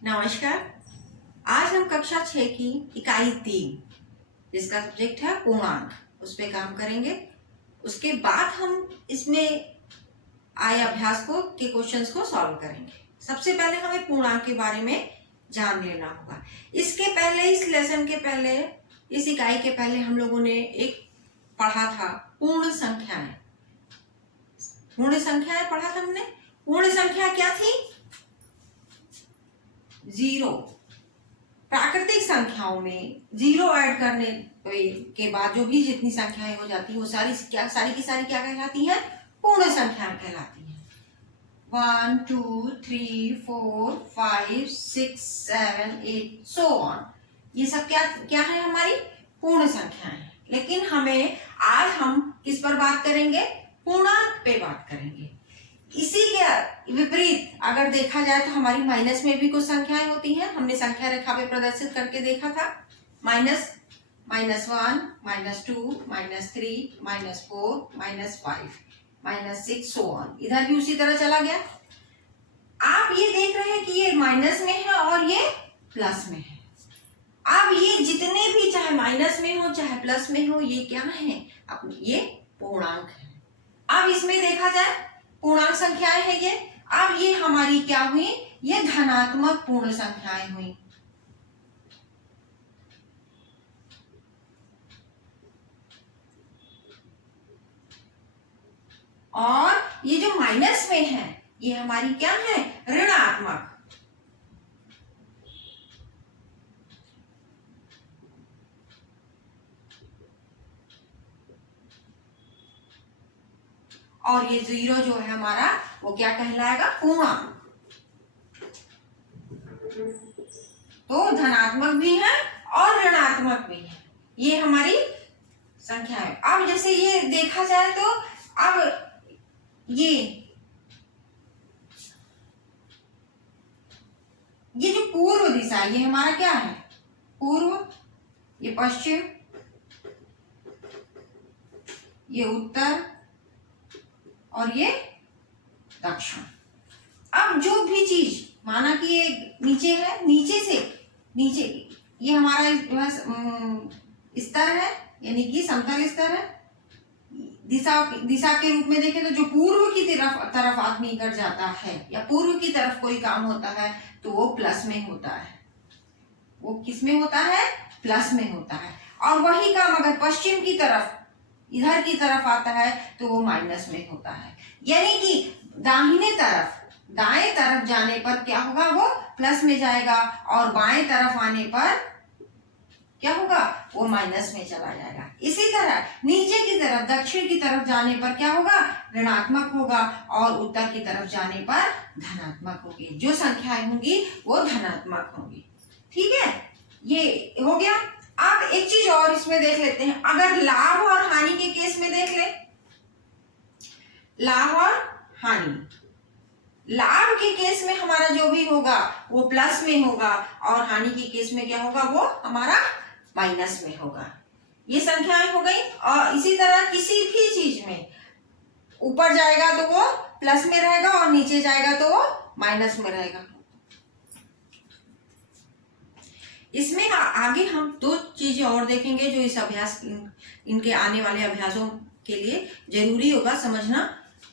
नमस्कार। आज हम कक्षा 6 की इकाई 3 जिसका सब्जेक्ट है पूर्णांक उस पे काम करेंगे। उसके बाद हम इसमें आए अभ्यास को के क्वेश्चंस को सॉल्व करेंगे। सबसे पहले हमें पूर्णांक के बारे में जान लेना होगा। इसके पहले इस लेसन के पहले इस इकाई के पहले हम लोगों ने एक पढ़ा था पूर्ण संख्याएं। पूर्ण संख्याएं पढ़ा था हमने। पूर्ण संख्या क्या थी? 0। प्राकृतिक संख्याओं में 0 ऐड करने के बाद जो भी जितनी संख्याएं हो जाती है वो सारी की सारी क्या कहलाती हैं? पूर्ण संख्याएं कहलाती हैं। 1 2 3 4 5 6 7 8 सो ऑन। ये सब क्या है? हमारी पूर्ण संख्याएं हैं। लेकिन आज हम किस पर बात करेंगे? पूर्णांक पे बात करेंगे। इसी के विपरीत अगर देखा जाए तो हमारी माइनस में भी कुछ संख्याएं होती हैं। हमने संख्या रेखा पे प्रदर्शित करके देखा था। -1, -2, -3, -4, -5, -6 सो ऑन। इधर भी उसी तरह चला गया। आप ये देख रहे हैं कि ये माइनस में है और ये प्लस में है। अब ये जितने भी चाहे माइनस में हो चाहे प्लस में हो, ये क्या है? अब ये पूर्णांक है। अब इसमें देखा जाए पूर्णांक संख्याएं है ये। अब ये हमारी क्या हुई? ये धनात्मक पूर्ण संख्याएं हुई। और ये जो माइनस में है ये हमारी क्या है? ऋणात्मक। और ये 0 जो है हमारा वो क्या कहलाएगा? पूर्णांक। तो धनात्मक भी है और ऋणात्मक भी है। ये हमारी संख्या है। अब जैसे ये देखा जाए तो अब ये जो पूर्व दिशा है ये हमारा क्या है? पूर्व। ये पश्चिम, ये उत्तर और ये दक्षिण। अब जो भी चीज माना कि ये नीचे है, नीचे ये हमारा स्तर है, यानी कि समतल स्तर है। दिशा के रूप में देखें तो जो पूर्व की तरफ आदमी कर जाता है या पूर्व की तरफ कोई काम होता है तो वो प्लस में होता है। वो किस में होता है? प्लस में होता है। और वही काम अगर पश्चिम की तरफ इधर की तरफ आता है तो वो माइनस में होता है। यानी कि दाएं तरफ जाने पर क्या होगा? वो प्लस में जाएगा और बाएं तरफ आने पर क्या होगा? वो माइनस में चला जाएगा। इसी तरह नीचे की तरफ दक्षिण की तरफ जाने पर क्या होगा? ऋणात्मक होगा और उत्तर की तरफ जाने पर धनात्मक होगी। जो संख्याएं होंगी वो धनात्मक होंगी। ठीक है, ये हो गया। अब एक चीज और इसमें देख लेते हैं। अगर लाभ और हानि के केस में देख ले, लाभ और हानि। लाभ के केस में हमारा जो भी होगा वो प्लस में होगा और हानि के केस में क्या होगा? वो हमारा माइनस में होगा। ये संख्याएं हो गई। और इसी तरह किसी भी चीज में ऊपर जाएगा तो वो प्लस में रहेगा और नीचे जाएगा तो वो माइनस में रहेगा। इसमें आगे हम दो चीजें और देखेंगे जो इस अभ्यास इनके आने वाले अभ्यासों के लिए जरूरी होगा समझना।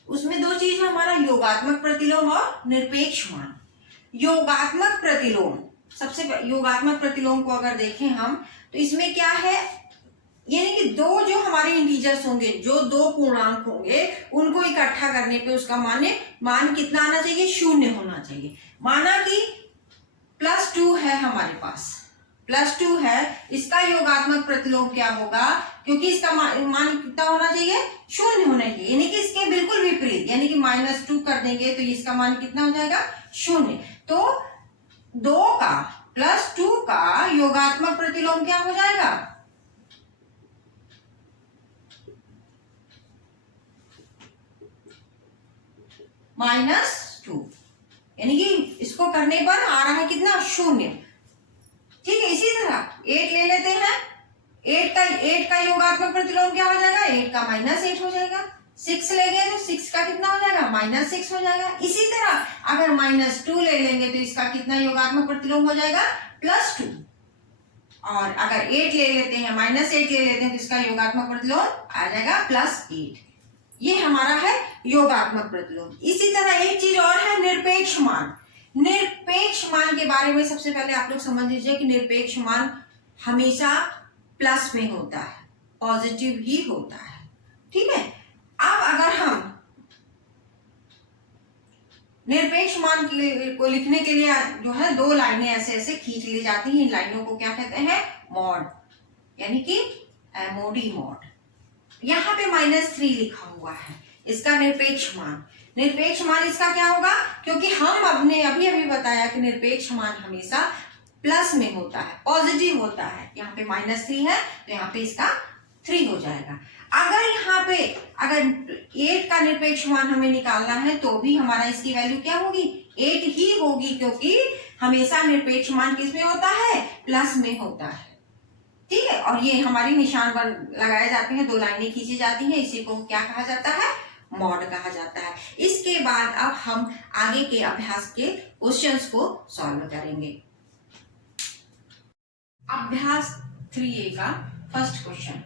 उसमें दो चीज है, हमारा योगात्मक प्रतिलोम और निरपेक्ष मान। योगात्मक प्रतिलोम, सबसे योगात्मक प्रतिलोम को अगर देखें हम तो इसमें क्या है? यानी कि दो जो हमारे इंटीजर्स होंगे, जो दो पूर्णांक होंगे, उनको इकट्ठा करने पे उसका मान कितना आना चाहिए? 0 होना चाहिए। माना कि +2 है हमारे पास, +2 है। इसका योगात्मक प्रतिलोम क्या होगा? क्योंकि इसका मान कितना होना चाहिए? 0 होना चाहिए। यानी कि इसके बिल्कुल विपरीत, यानी कि -2 कर देंगे तो इसका मान कितना हो जाएगा? 0। तो 2 का +2 का योगात्मक प्रतिलोम क्या हो जाएगा? -2। यानी कि इसको करने पर आ रहा है कितना? 0। ठीक है, इसी तरह 8 ले लेते हैं। 8 का योगात्मक प्रतिलोम क्या हो जाएगा? 8 का -8 हो जाएगा। 6 लेंगे तो 6 का कितना हो जाएगा, -6 हो जाएगा। इसी तरह अगर -2 ले लेंगे तो इसका कितना योगात्मक प्रतिलोम हो जाएगा, +2। और अगर 8 ले लेते हैं, -8 ले लेते हैं तो इसका योगात्मक प्रतिलोम आ जाएगा +8। ये हमारा है योगात्मक प्रतिलोम। इसी तरह एक चीज और है, निरपेक्ष मान। निरपेक्ष मान के बारे में सबसे पहले आप लोग समझ लीजिए कि निरपेक्ष मान हमेशा प्लस में होता है, पॉजिटिव ही होता है, ठीक है। अब अगर हम निरपेक्ष मान को लिखने के लिए जो है 2 लाइनें ऐसे ऐसे खींच ली जाती हैं। इन लाइनों को क्या कहते हैं, मॉड, यानी कि एमओडी मॉड। यहाँ पे -3 लिखा हुआ है, इसका निरपेक्ष मान। निरपेक्ष मान इसका क्या होगा, क्योंकि हम अपने अभी बताया कि निरपेक्ष मान हमेशा प्लस में होता है, पॉजिटिव होता है। यहाँ पे -3 है तो यहाँ पे इसका 3 हो जाएगा। अगर यहाँ पे अगर 8 का निरपेक्ष मान हमें निकालना है तो भी हमारा इसकी वैल्यू क्या होगी, 8 ही होगी, क्योंकि हमेशा निरपेक्ष मान किस में होता है, प्लस में होता है, ठीक है। और ये हमारी निशान लगाए जाते हैं, 2 लाइनें खींची जाती हैं, इसी को क्या कहा जाता है, मॉड कहा जाता है। इसके बाद अब हम आगे के अभ्यास के क्वेश्चंस को सॉल्व करेंगे। अभ्यास 3A का फर्स्ट क्वेश्चन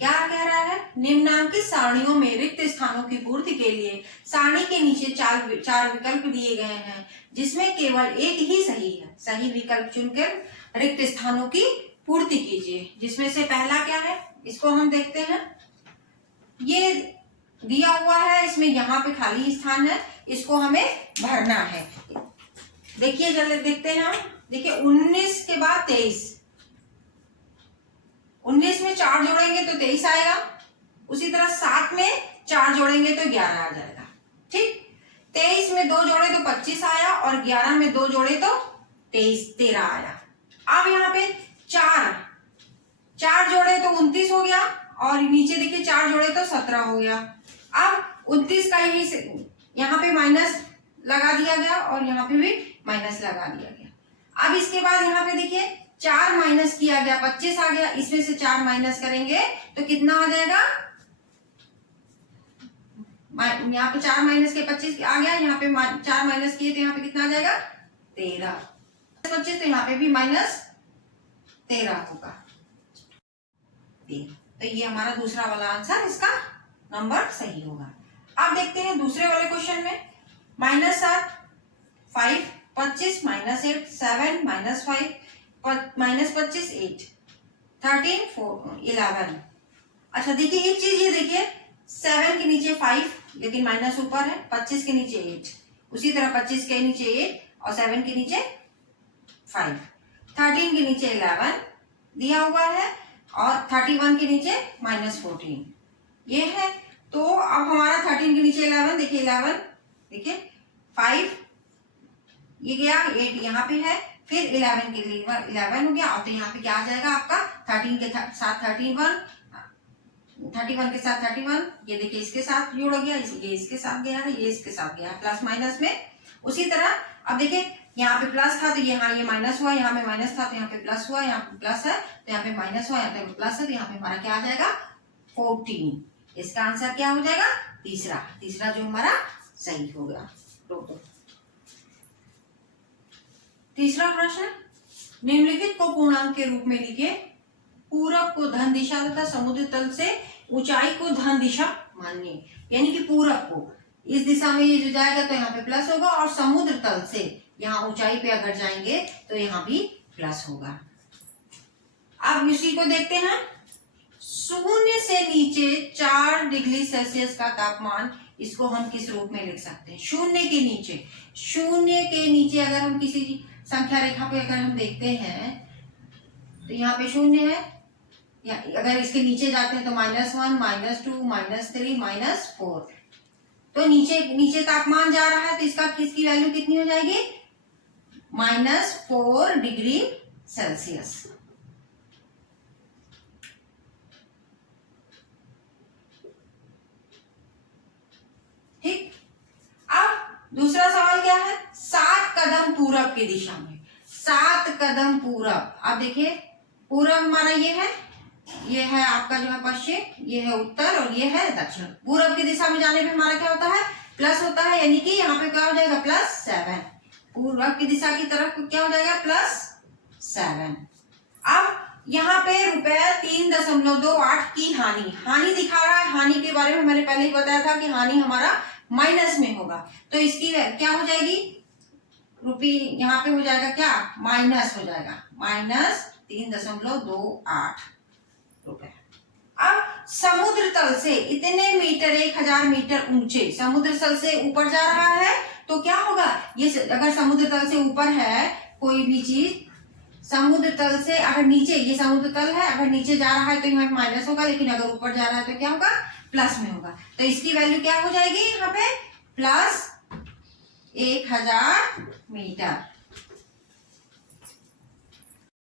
क्या कह रहा है, निम्नांकित सारणियों में रिक्त स्थानों की पूर्ति के लिए सारणी के नीचे चार विकल्प दिए गए हैं, जिसमें केवल एक ही सही है। सही विकल्प चुनकर रिक्त स्थानों की पूर्ति कीजिए। जिसमें से पहला क्या है, इसको हम देखते हैं। ये दिया हुआ है, इसमें यहाँ पे खाली स्थान है, इसको हमें भरना है। देखिए जल्दी देखते हैं हम। देखिए 19 के बाद 23, 19 में 4 जोड़ेंगे तो 23 आएगा। उसी तरह 7 में 4 जोड़ेंगे तो 11 आ जाएगा, ठीक। 23 में 2 जोड़े तो 25 आया, और 11 में 2 जोड़े तो 13 आया। अब यहाँ पे 4 जोड़े तो 29 हो गया, और नीचे देखिए 4 जोड़े तो 17 हो गया। अब 29 का यही यहाँ पे माइनस लगा दिया गया, और यहाँ पे भी माइनस लगा दिया गया। अब इसके बाद यहाँ पे देखिए 4 माइनस किया गया, 25 आ गया। इसमें से 4 माइनस करेंगे तो कितना आ जाएगा, यहाँ पे 4 माइनस के 25 आ गया, यहाँ पे 4 माइनस किए तो यहाँ पे कितना आ जाएगा, 13। 25 तो यहाँ पे भी -13 होगा। तो ये हमारा दूसरा वाला आंसर, इसका नंबर सही होगा। अब देखते हैं दूसरे वाले क्वेश्चन में। -7, 5, 25, -8, 7, -5, -25, 8, 13, 4, 11। अच्छा देखिए एक चीज, ये देखिए 7 के नीचे 5 लेकिन माइनस ऊपर है, 25 के नीचे 8, उसी तरह 25 के नीचे 8 और 7 के नीचे 5, 13 के नीचे 11 दिया हुआ है, और 31 के नीचे -14 ये है। तो अब हमारा 13 के नीचे 11, देखिए 11, देखिए 5 ये गया, 8 यहाँ पे है, फिर 11 के लिए 11 हो गया। और तो यहाँ पे क्या आ जाएगा आपका, 13 के साथ 31, 31 के साथ 31, ये देखिए इसके साथ जुड़ गया, ये इसके साथ गया है, ये इसके साथ गया है, प्लस माइनस में। उसी तरह अब देखिए यहाँ पे प्लस था तो यहाँ ये माइनस हुआ, यहाँ पे माइनस था तो यहाँ पे प्लस हुआ, यहाँ पे प्लस है तो यहाँ पे माइनस हुआ, यहाँ पे प्लस है तो यहाँ पे हमारा क्या आ जाएगा, 14। इसका आंसर क्या हो जाएगा, तीसरा जो हमारा सही होगा। तो तीसरा प्रश्न, निम्नलिखित को पूर्णांक के रूप में लिखे। पूरब को धन दिशा तथा समुद्र तल से ऊंचाई को धन दिशा मानिए। यानी कि पूरब को इस दिशा में ये जो जाएगा तो यहाँ पे प्लस होगा, और समुद्र तल से यहाँ ऊंचाई पे अगर जाएंगे तो यहाँ भी प्लस होगा। अब इसी को देखते हैं। 0 से नीचे 4 डिग्री सेल्सियस का तापमान, इसको हम किस रूप में लिख सकते हैं। 0 के नीचे अगर हम किसी संख्या रेखा पे अगर हम देखते हैं तो यहाँ पे 0 है, या अगर इसके नीचे जाते हैं तो -1, -2, -3, -4। तो नीचे तापमान जा रहा है तो इसका किसकी वैल्यू कितनी हो जाएगी, -4 डिग्री सेल्सियस। ठीक। अब दूसरा सवाल क्या है, 7 कदम पूरब की दिशा में, 7 कदम पूरब। अब देखिए पूरब हमारा ये है, ये है आपका जो है पश्चिम, ये है उत्तर और ये है दक्षिण। पूर्व की दिशा में जाने पे हमारा क्या होता है, प्लस होता है, यानी कि यहाँ पे क्या हो जाएगा +7। पूर्व की दिशा की तरफ क्या हो जाएगा +7। अब यहाँ पे ₹3.28 की हानि दिखा रहा है। हानि के बारे में मैंने पहले ही बताया था कि हानि हमारा माइनस में होगा, तो इसकी क्या हो जाएगी, यहाँ पे हो जाएगा क्या, माइनस हो जाएगा, -3.28 रुपए। अब समुद्र तल से इतने मीटर, 1000 मीटर ऊंचे समुद्र तल से ऊपर जा रहा है, तो क्या होगा, ये अगर समुद्र तल से ऊपर है कोई भी चीज, समुद्र तल से अगर नीचे, ये समुद्र तल है, अगर नीचे जा रहा है तो यहाँ माइनस होगा, लेकिन अगर ऊपर जा रहा है तो क्या होगा, प्लस में होगा। तो इसकी वैल्यू क्या हो जाएगी यहाँ पे, +1000 मीटर।